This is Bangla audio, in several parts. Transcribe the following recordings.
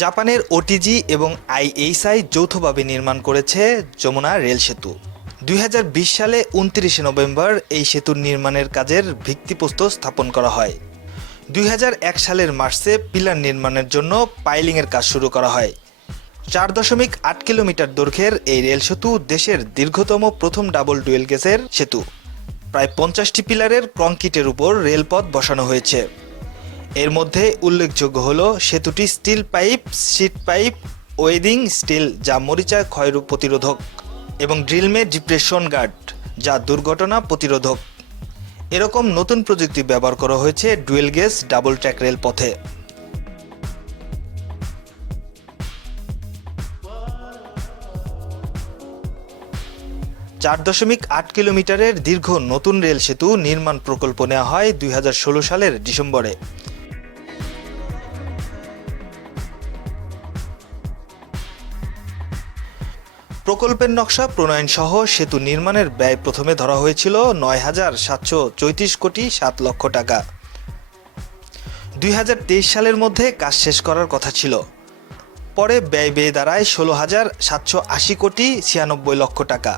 জাপানের ওটিজি এবং আইএইচআই যৌথভাবে নির্মাণ করেছে যমুনা রেল সেতু। দুই হাজার বিশ সালে উনত্রিশে নভেম্বর এই সেতুর নির্মাণের কাজের ভিত্তিপ্রস্তর স্থাপন করা হয়। দুই হাজার এক সালের মার্চে পিলার নির্মাণের জন্য পাইলিংয়ের কাজ শুরু করা হয়। চার দশমিক আট কিলোমিটার দৈর্ঘ্যের এই রেল সেতু দেশের দীর্ঘতম প্রথম ডাবল ডুয়েল গেসের সেতু। প্রায় পঞ্চাশটি পিলারের কংক্রিটের উপর রেলপথ বসানো হয়েছে। এর মধ্যে উল্লেখযোগ্য হল সেতুটি steel pipe sheet pipe, weathering steel, যা মরিচা ক্ষয় প্রতিরোধক এবং ড্রিলমে ডিপ্রেশন গার্ড, যা দুর্ঘটনা প্রতিরোধক। এরকম নতুন প্রযুক্তি ব্যবহার করা হয়েছে dual gauge double track rail পথে। চার দশমিক আট কিলোমিটারের দীর্ঘ নতুন রেল সেতু নির্মাণ প্রকল্প নেওয়া হয় দুই হাজার ষোলো সালের ডিসেম্বরে। প্রকল্পের নকশা, প্রণয়ন সহ সেতু নির্মাণের ব্যয় প্রথমে ধরা হয়েছিল নয় হাজার সাতশো চৌত্রিশ কোটি সাত লক্ষ টাকা। দুই হাজার তেইশ সালের মধ্যে কাজ শেষ করার কথা ছিল। পরে ব্যয় বেয়ে দাঁড়ায় ষোলো হাজার সাতশো আশি কোটি ছিয়ানব্বই লক্ষ টাকা।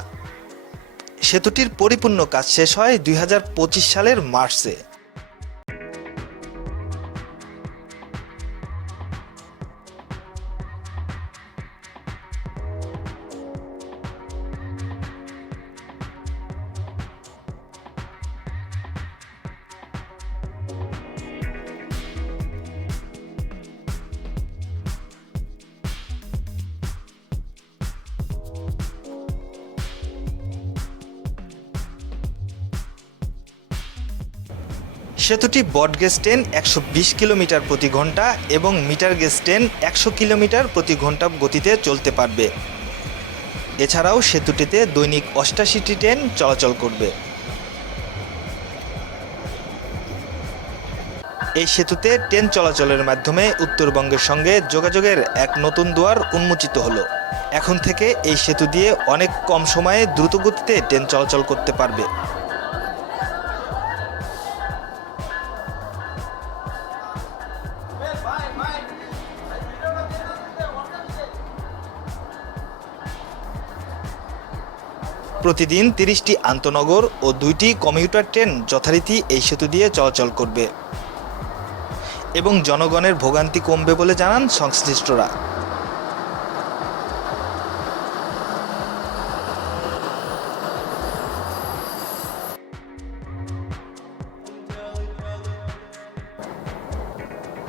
সেতুটির পরিপূর্ণ কাজ শেষ হয় দুই হাজার পঁচিশ সালের মার্চে। সেতুটি বট গেজ ট্রেন একশো বিশ কিলোমিটার প্রতি ঘণ্টা এবং মিটার গেজ ট্রেন একশো কিলোমিটার প্রতি ঘণ্টা গতিতে চলতে পারবে। এছাড়াও সেতুটিতে দৈনিক অষ্টাশিটি ট্রেন চলাচল করবে। এই সেতুতে ট্রেন চলাচলের মাধ্যমে উত্তরবঙ্গের সঙ্গে যোগাযোগের এক নতুন দুয়ার উন্মোচিত হলো। এখন থেকে এই সেতু দিয়ে অনেক কম সময়ে দ্রুতগতিতে ট্রেন চলাচল করতে পারবে। প্রতিদিন তিরিশটি আন্তনগর ও দুইটি কমিউটার ট্রেন যথারীতি এই সেতু দিয়ে চলাচল করবে। এবং জনগণের ভোগান্তি কমবে বলে জানান সংশ্লিষ্টরা।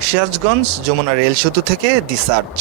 সিরাজগঞ্জ যমুনা রেল সেতু থেকে দি সার্চ।